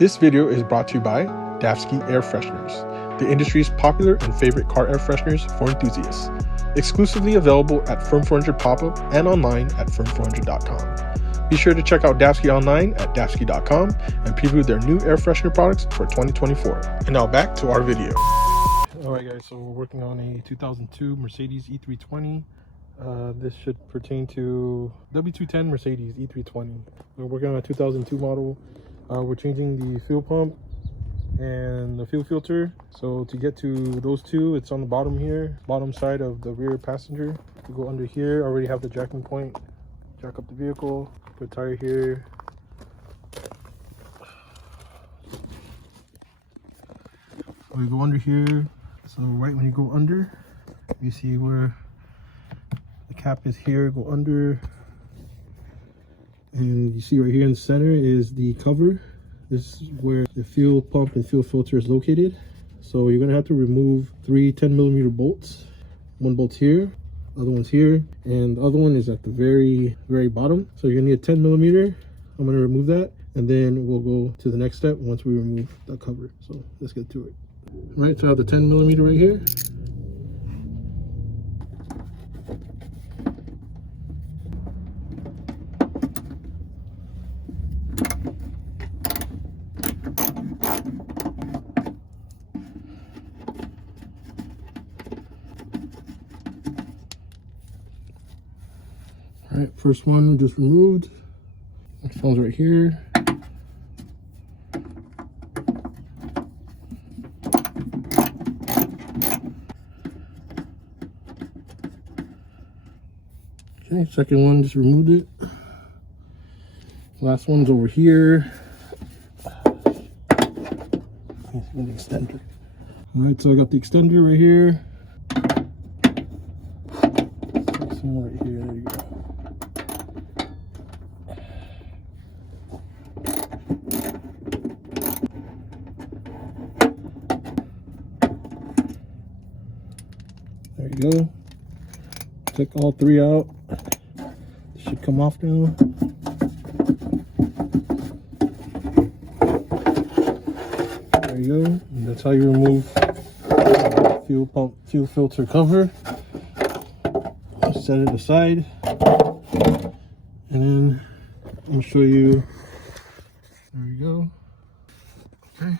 This video is brought to you by Dafsky Air Fresheners, the industry's popular and favorite car air fresheners for enthusiasts. Exclusively available at Firm 400 Pop-Up and online at firm400.com. Be sure to check out Dafsky online at dafsky.com and preview their new air freshener products for 2024. And now back to our video. Alright guys, so we're working on a 2002 Mercedes E320. This should pertain to W210 Mercedes E320. We're working on a 2002 model. We're changing the fuel pump and the fuel filter. So to get to those two, it's on the bottom here, bottom side of the rear passenger. To go under here, I already have the jacking point. Jack up the vehicle, put a tire here. We go under here. So right when you go under, you see where the cap is here, go under. And you see right here in the center is the cover. This is where the fuel pump and fuel filter is located. So you're gonna have to remove three 10mm bolts. One bolt's here, other one's here, and the other one is at the very bottom. So you're gonna need a 10mm. I'm gonna remove that, and then we'll go to the next step once we remove the cover. So let's get to it. All right, so I have the 10mm right here. All right, first one just removed. Next one's right here. Okay, second one just removed it. Last one's over here. The extender. All right, so I got the extender right here. This one right here. There you go. There you go. Take all three out. It should come off now. There you go. And that's how you remove fuel pump, fuel filter cover. Just set it aside. And then I'm gonna show you. There you go. Okay.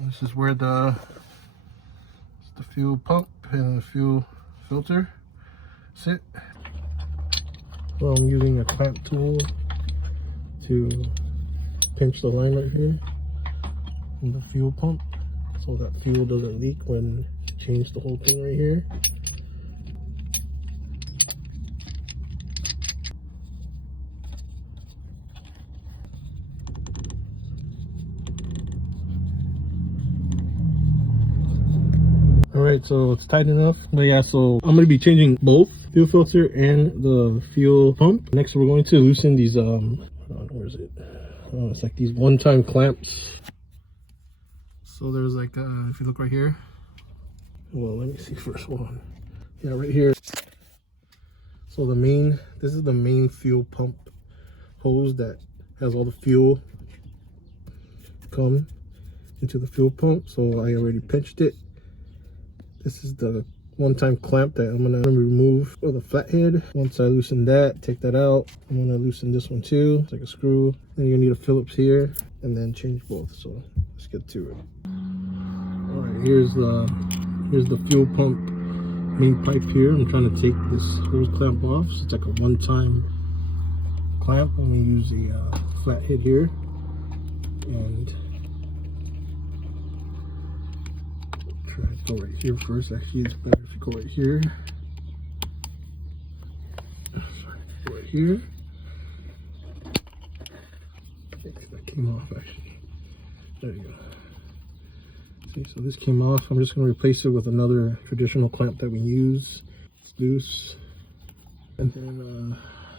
This is where the fuel pump and the fuel filter sit. So I'm using a clamp tool to pinch the line right here in the fuel pump so that fuel doesn't leak when you change the whole thing right here. Alright, so it's tight enough. But yeah, so I'm going to be changing both fuel filter and the fuel pump. Next, we're going to loosen these, where is it? Oh, it's like these one-time clamps. So there's like, if you look right here. Well, let me see first one. Yeah, right here. So this is the main fuel pump hose that has all the fuel come into the fuel pump. So I already pinched it. This is the one-time clamp that I'm gonna remove for the flathead. Once I loosen that, take that out. I'm gonna loosen this one too. It's like a screw. Then you're gonna need a Phillips here, and then change both. So let's get to it. All right, here's the fuel pump main pipe here. I'm trying to take this hose clamp off. So it's like a one-time clamp. I'm gonna use the flathead here, and go right here first. Actually, it's better if you go right here. Sorry, go right here. I think that came off actually. There you go. See, so this came off. I'm just going to replace it with another traditional clamp that we use. It's loose. And then,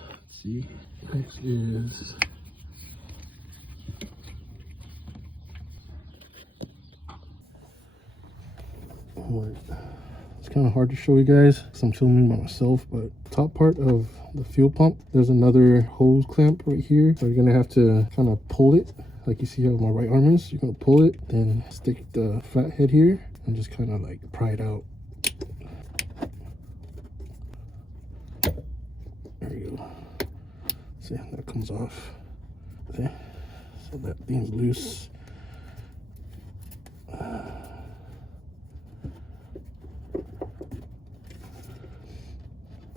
let's see. Next is. It's kind of hard to show you guys because I'm filming by myself, but top part of the fuel pump, there's another hose clamp right here. So you're gonna have to kind of pull it like you see how my right arm is. You're gonna pull it, then stick the flathead here and just kind of like pry it out. There you go. See, that comes off. Okay, so that thing's loose.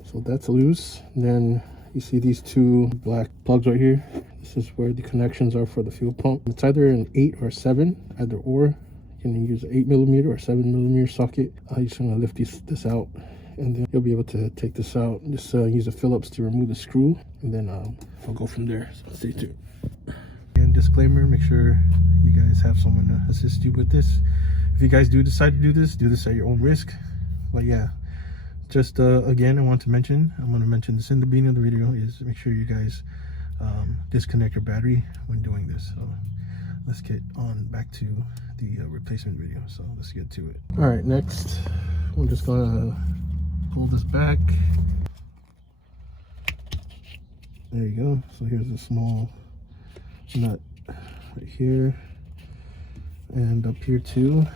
So that's loose. Then you see these two black plugs right here. This is where the connections are for the fuel pump. It's either an 8 or 7, either or. You can use an 8mm or 7mm socket. I'm just gonna lift this out, and then you'll be able to take this out. Just use a Phillips to remove the screw, and then I'll go from there. So stay tuned. And disclaimer: make sure you guys have someone to assist you with this. If you guys do decide to do this at your own risk. But yeah. Just again, I want to mention, I'm going to mention this in the beginning of the video, is make sure you guys disconnect your battery when doing this. So let's get on back to the replacement video. So let's get to it. All right, next I'm just going to pull this back. There you go. So here's a small nut right here, and up here too.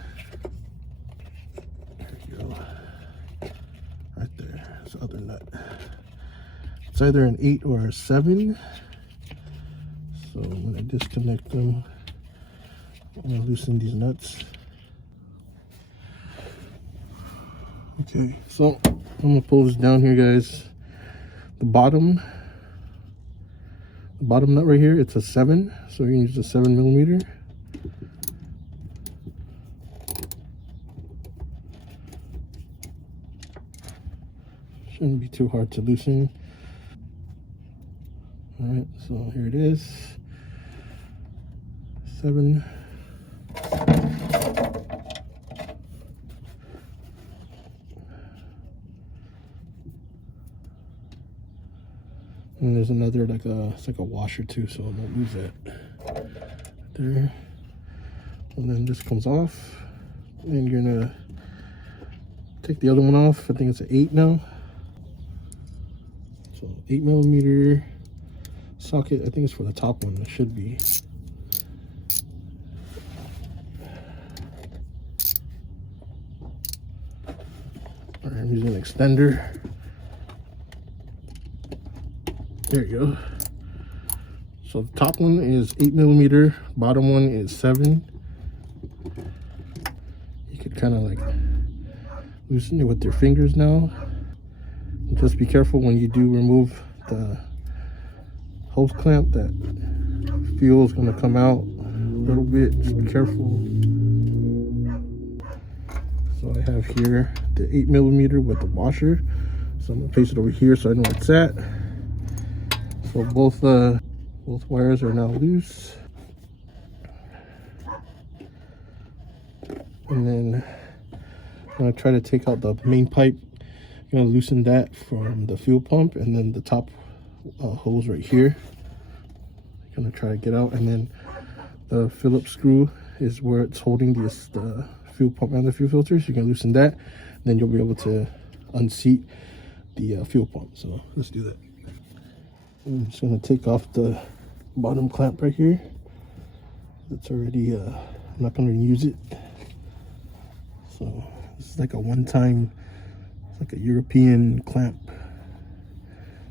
There you go. Right there, there's the other nut. It's either an 8 or a 7. So when I disconnect them, I'm gonna loosen these nuts. Okay, so I'm gonna pull this down here, guys. The bottom nut right here, it's a 7, so you can use a 7mm. Shouldn't be too hard to loosen. All right, so here it is. 7. And there's another it's like a washer too, so don't lose that. There. And then this comes off. And you're gonna take the other one off. I think it's an 8 now. So 8mm socket. I think it's for the top one. It should be. All right, I'm using an extender. There you go. So the top one is 8mm. Bottom one is 7. You could kind of like loosen it with your fingers now. Just be careful when you do remove the hose clamp, that fuel is going to come out a little bit. Just be careful. So I have here the 8mm with the washer. So I'm going to place it over here so I know where it's at. So both wires are now loose. And then I'm going to try to take out the main pipe. I'm going to loosen that from the fuel pump, and then the top hose right here. I'm going to try to get out, and then the Phillips screw is where it's holding the fuel pump and the fuel filters. You can loosen that, and then you'll be able to unseat the fuel pump. So let's do that. I'm just going to take off the bottom clamp right here. It's already, I'm not going to use it. So this is like a one-time, it's like a European clamp.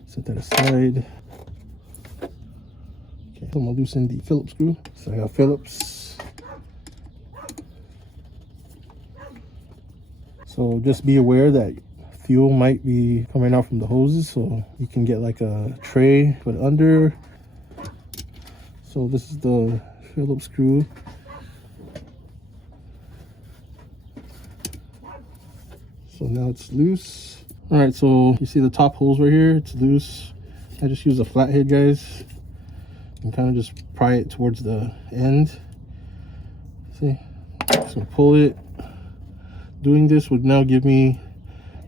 Set that aside. Okay, so I'm going to loosen the Phillips screw. So I got Phillips. So just be aware that fuel might be coming out from the hoses, so you can get like a tray put under. So this is the Phillips screw. So now it's loose. All right, so you see the top holes right here, it's loose. I just use a flathead, guys, and kind of just pry it towards the end. See, just gonna pull it. Doing this would now give me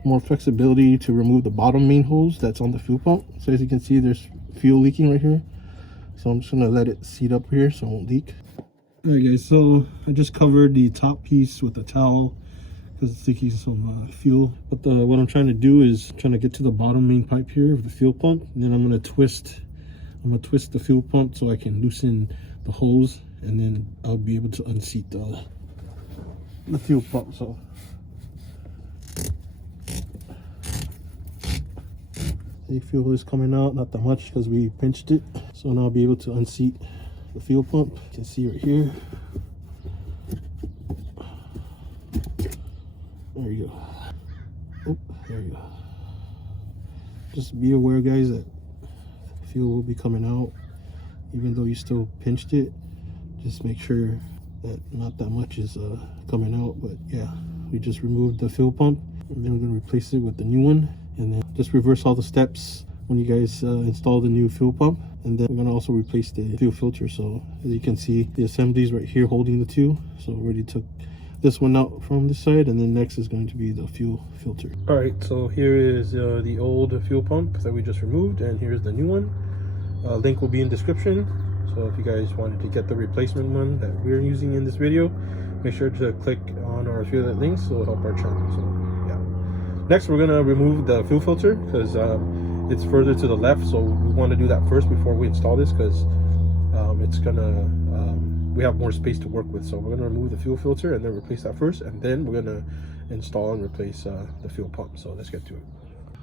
more flexibility to remove the bottom main hose that's on the fuel pump. So as you can see, there's fuel leaking right here. So I'm just gonna let it seat up here so it won't leak. All right, guys, so I just covered the top piece with a towel because it's leaking some fuel. But what I'm trying to do is trying to get to the bottom main pipe here of the fuel pump, and then I'm gonna twist I'm gonna twist the fuel pump so I can loosen the hose, and then I'll be able to unseat the fuel pump. So the fuel is coming out, not that much because we pinched it. So now I'll be able to unseat the fuel pump. You can see right here. There you go. Oh, there you go. Just be aware, guys, that fuel will be coming out even though you still pinched it. Just make sure that not that much is coming out. But yeah, we just removed the fuel pump, and then we're going to replace it with the new one, and then just reverse all the steps when you guys install the new fuel pump. And then we're going to also replace the fuel filter. So as you can see, the assembly is right here holding the two. So already took this one out from this side, and then next is going to be the fuel filter. All right, so here is the old fuel pump that we just removed, and here's the new one. Link will be in description. So if you guys wanted to get the replacement one that we're using in this video, make sure to click on our affiliate links so it'll help our channel. So yeah, next we're gonna remove the fuel filter because it's further to the left, so we want to do that first before we install this, because it's gonna we have more space to work with. So we're gonna remove the fuel filter and then replace that first, and then we're gonna install and replace the fuel pump. So let's get to it.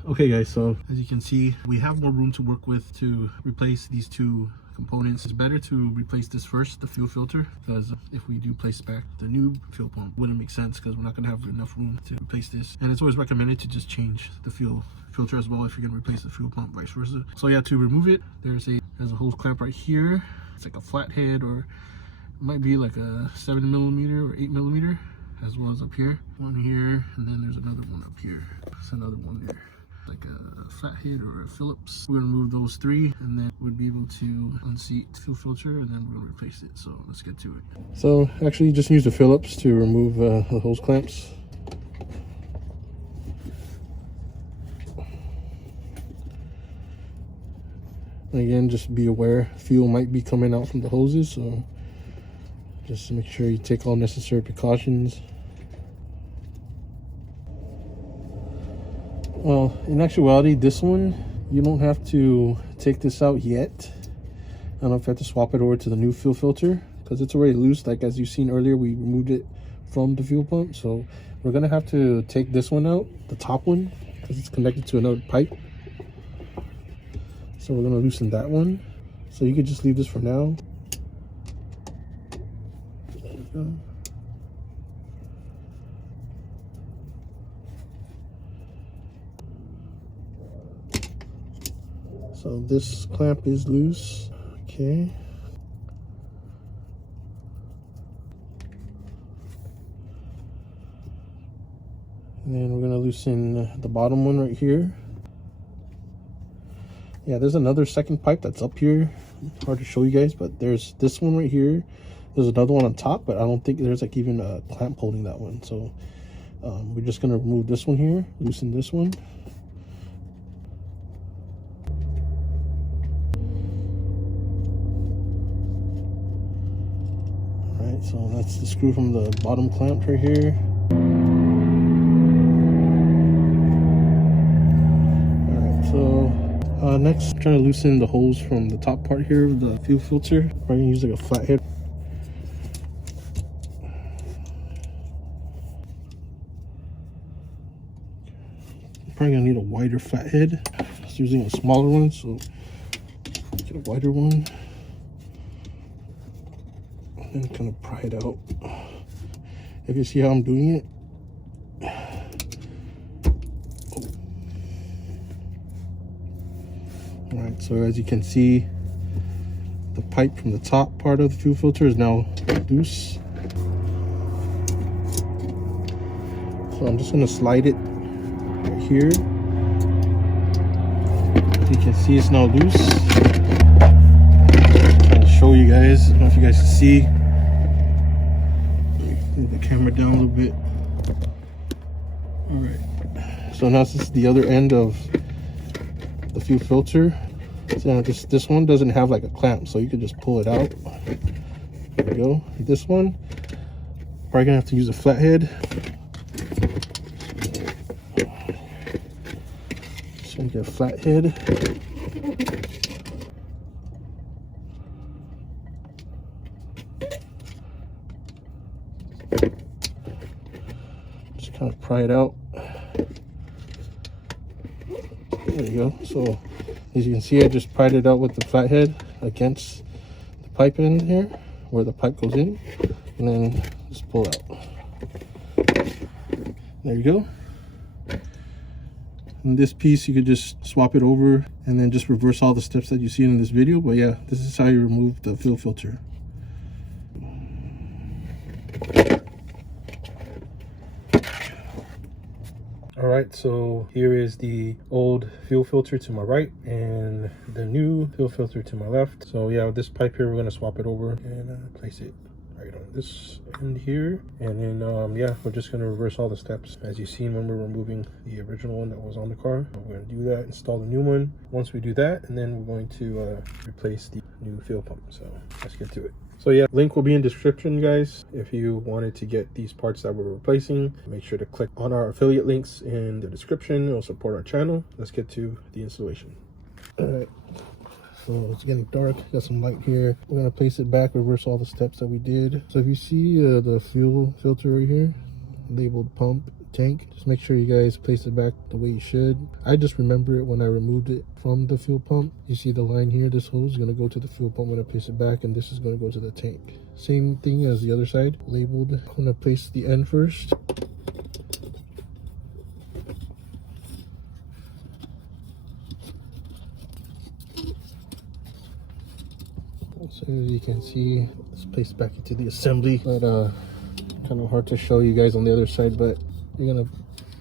Okay guys, so as you can see, we have more room to work with to replace these two components. It's better to replace this first, the fuel filter, because if we do place back the new fuel pump, it wouldn't make sense because we're not going to have enough room to replace this. And it's always recommended to just change the fuel filter as well if you're going to replace the fuel pump, vice versa. So yeah, to remove it, there's a hose clamp right here. It's like a flathead, or it might be like a 7mm or 8mm, as well as up here. One here, and then there's another one up here. There's another one there, like a flathead or a Phillips. We're gonna remove those three, and then we'll be able to unseat the fuel filter, and then we're gonna replace it. So let's get to it. So actually just use the Phillips to remove the hose clamps. And again, just be aware, fuel might be coming out from the hoses, so just make sure you take all necessary precautions. Well, in actuality, this one, you don't have to take this out yet. I don't know if you have to swap it over to the new fuel filter, because it's already loose. Like as you've seen earlier, we removed it from the fuel pump. So we're gonna have to take this one out, the top one, because it's connected to another pipe. So we're gonna loosen that one. So you could just leave this for now. There we go. So this clamp is loose, okay. And then we're gonna loosen the bottom one right here. Yeah, there's another second pipe that's up here. Hard to show you guys, but there's this one right here. There's another one on top, but I don't think there's like even a clamp holding that one. So we're just gonna remove this one here, loosen this one. So that's the screw from the bottom clamp right here. Alright, so next I'm trying to loosen the hose from the top part here of the fuel filter. Probably gonna use like a flathead. Probably gonna need a wider flathead. Just using a smaller one, so get a wider one. And kind of pry it out. If you see how I'm doing it. Oh. Alright, so as you can see, the pipe from the top part of the fuel filter is now loose. So I'm just going to slide it right here. As you can see, it's now loose. I'll show you guys. I don't know if you guys can see. Move the camera down a little bit. All right. So now this is the other end of the fuel filter. So now this one doesn't have like a clamp, so you could just pull it out. There we go. This one, probably gonna have to use a flathead. Just gonna get a flathead. trying to pry it out. There you go. So as you can see, I just pried it out with the flathead against the pipe in here where the pipe goes in, and then just pull out. There you go. And this piece you could just swap it over and then just reverse all the steps that you see in this video. But yeah, this is how you remove the fuel filter. All right, so here is the old fuel filter to my right and the new fuel filter to my left. So yeah, with this pipe here, we're gonna swap it over and place it right on this end here. And then yeah, we're just gonna reverse all the steps as you seen when we're removing the original one that was on the car. We're gonna do that, install the new one. Once we do that, and then we're going to replace the new fuel pump. So let's get to it. So yeah, link will be in description, guys. If you wanted to get these parts that we're replacing, make sure to click on our affiliate links in the description. It'll support our channel. Let's get to the installation. All right, so it's getting dark. Got some light here. We're gonna place it back, reverse all the steps that we did. So if you see the fuel filter right here, labeled pump tank, just make sure you guys place it back the way you should. I just remember it when I removed it from the fuel pump. You see the line here, this hose is going to go to the fuel pump when I place it back, and this is going to go to the tank. Same thing as the other side, labeled. I'm going to place the end first. So as you can see, it's placed back into the assembly, but kind of hard to show you guys on the other side. But you're gonna,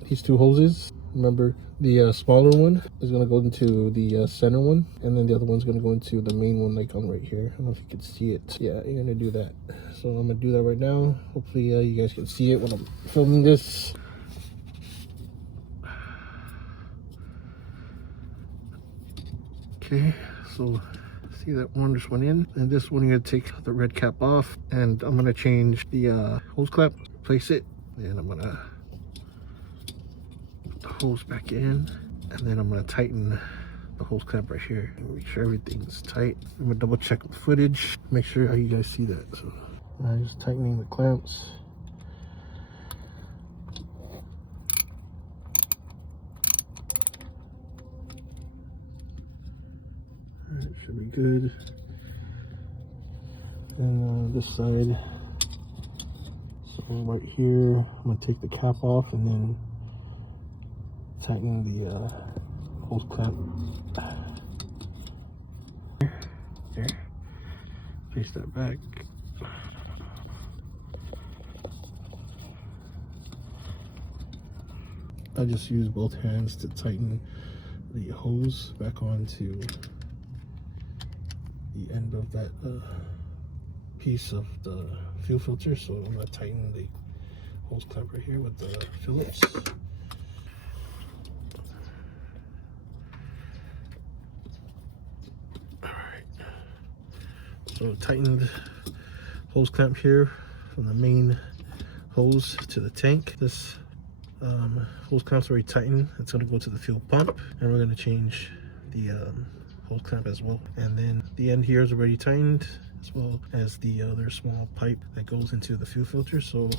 these two hoses, remember the smaller one is gonna go into the center one, and then the other one's gonna go into the main one, like on right here. I don't know if you can see it. Yeah, you're gonna do that. So I'm gonna do that right now. Hopefully you guys can see it when I'm filming this. Okay, so see that one just went in, and this one you're gonna take the red cap off, and I'm gonna change the hose clamp, place it, and I'm gonna put the hose back in, and then I'm gonna tighten the hose clamp right here. Make sure everything's tight. I'm gonna double check the footage, make sure how you guys see that. So I'm just tightening the clamps. Alright, should be good. And this side, so right here, I'm gonna take the cap off and then tighten the hose clamp. There, place that back. I just use both hands to tighten the hose back onto the end of that piece of the fuel filter. So I'm gonna tighten the hose clamp right here with the Phillips. Alright, so tightened hose clamp here from the main hose to the tank. This hose clamp's already tightened. It's going to go to the fuel pump, and we're going to change the hose clamp as well. And then the end here is already tightened, as well as the other small pipe that goes into the fuel filter. So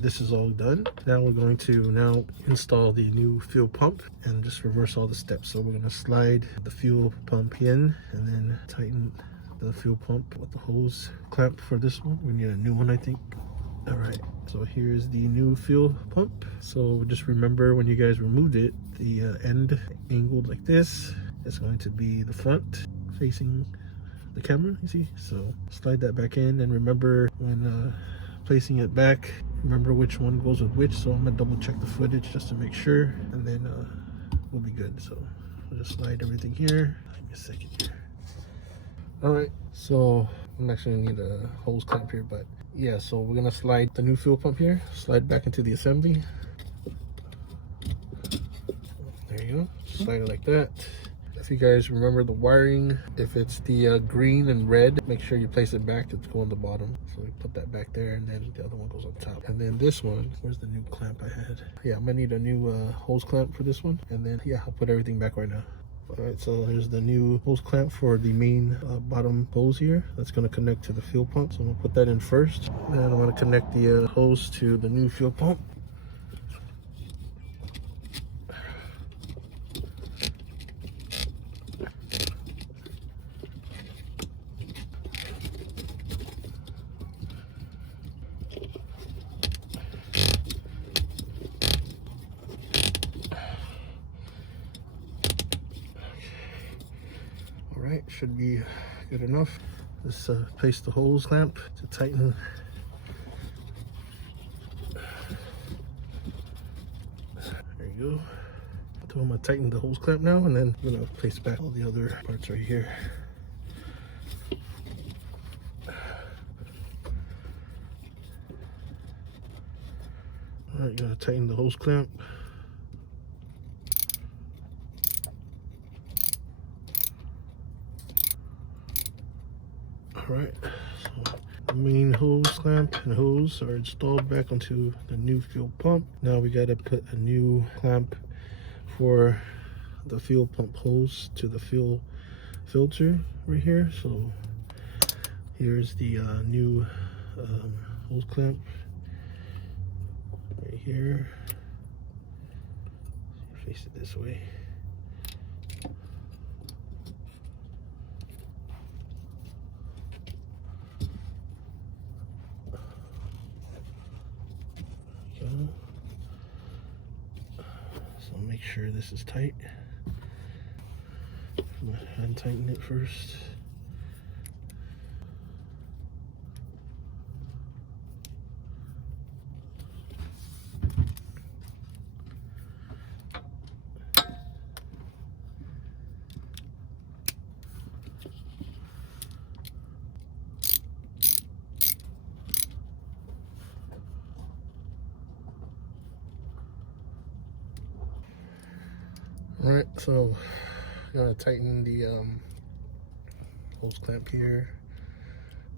this is all done. Now we're going to install the new fuel pump and just reverse all the steps. So we're going to slide the fuel pump in and then tighten the fuel pump with the hose clamp for this one. We need a new one, I think. All right, so here's the new fuel pump. So just remember, when you guys removed it, the end angled like this is going to be the front facing the camera, you see. So slide that back in, and remember when placing it back, remember which one goes with which. So I'm gonna double check the footage just to make sure, and then we'll be good. So I'll just slide everything here. Give me a second here. All right, so I'm actually gonna need a hose clamp here, but yeah, so we're gonna slide the new fuel pump here, slide back into the assembly. There you go, slide it like that. If you guys remember the wiring, if it's the green and red, make sure you place it back. It's going on the bottom. So we put that back there, and then the other one goes on top. And then this one, where's the new clamp I had? Yeah, I'm gonna need a new hose clamp for this one. And then yeah, I'll put everything back right now. All right, so here's the new hose clamp for the main bottom hose here. That's going to connect to the fuel pump. So I'm going to put that in first. Then I'm going to connect the hose to the new fuel pump. should be good enough. Just place the hose clamp to tighten. There you go. So I'm gonna tighten the hose clamp now, and then I'm gonna place back all the other parts right here. All right, gonna tighten the hose clamp. All right, so the main hose clamp and hose are installed back onto the new fuel pump. Now we gotta put a new clamp for the fuel pump hose to the fuel filter right here. So here's the new hose clamp right here. Face it this way. So make sure this is tight. I'm gonna hand tighten it first. Alright, so I'm gonna tighten the hose clamp here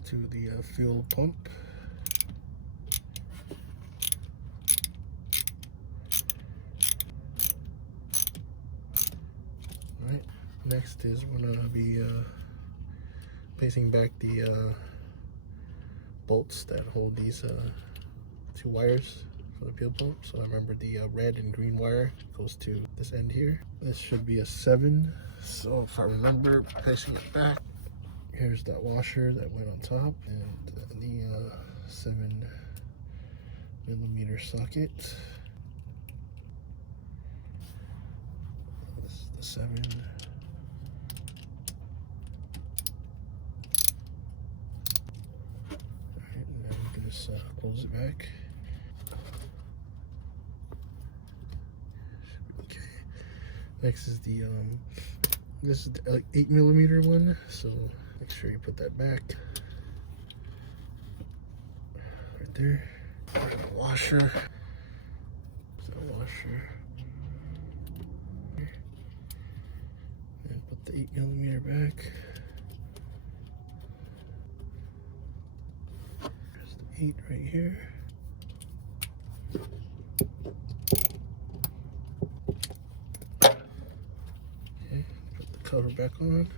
to the fuel pump. Alright, next is we're gonna be placing back the bolts that hold these two wires for the fuel pump. So I remember the red and green wire goes to this end here. This should be a 7. So if I remember placing it back, here's that washer that went on top, and the 7mm socket. This is the 7. Alright, and then we can just close it back. Next is the this is the 8mm one, so make sure you put that back right there. The washer, and put the 8mm back. There's the 8 right here. Cover back on.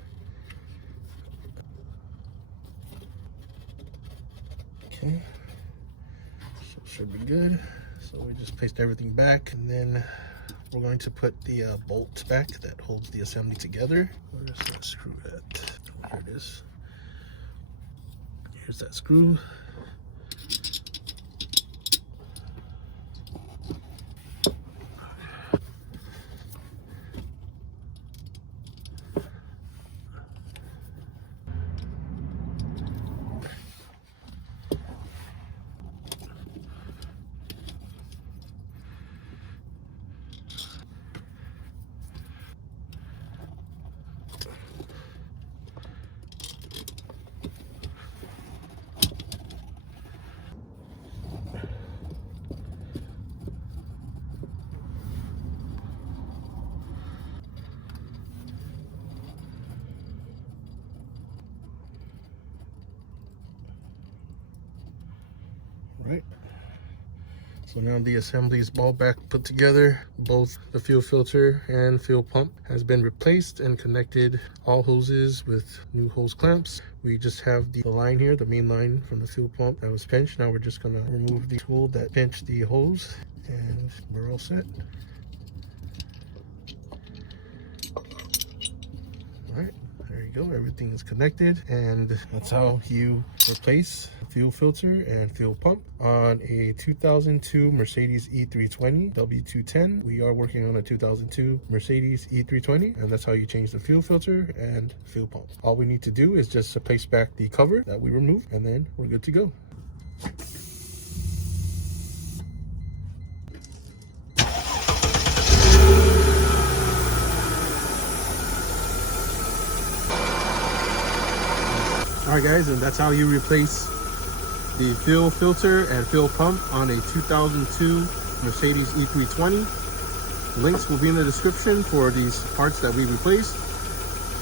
Okay, so it should be good. So we just placed everything back, and then we're going to put the bolts back that holds the assembly together. Where's that screw at? Here it is. Here's that screw. Right, so now the assembly is all back put together. Both the fuel filter and fuel pump has been replaced and connected, all hoses with new hose clamps. We just have the line here, the main line from the fuel pump that was pinched. Now we're just gonna remove the tool that pinched the hose, and we're all set. All right, there you go, everything is connected, and that's how you replace fuel filter and fuel pump on a 2002 Mercedes E320 W210. We are working on a 2002 Mercedes E320, and that's how you change the fuel filter and fuel pump. All we need to do is just place back the cover that we removed, and then we're good to go. Alright guys, and that's how you replace the fuel filter and fuel pump on a 2002 Mercedes E320. Links will be in the description for these parts that we replaced.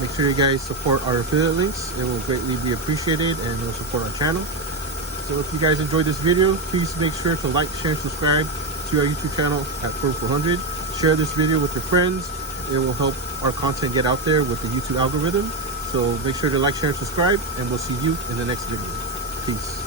Make sure you guys support our affiliate links. It will greatly be appreciated, and it will support our channel. So if you guys enjoyed this video, please make sure to like, share, and subscribe to our YouTube channel at Firm400. Share this video with your friends. It will help our content get out there with the YouTube algorithm. So make sure to like, share, and subscribe, and we'll see you in the next video. Peace.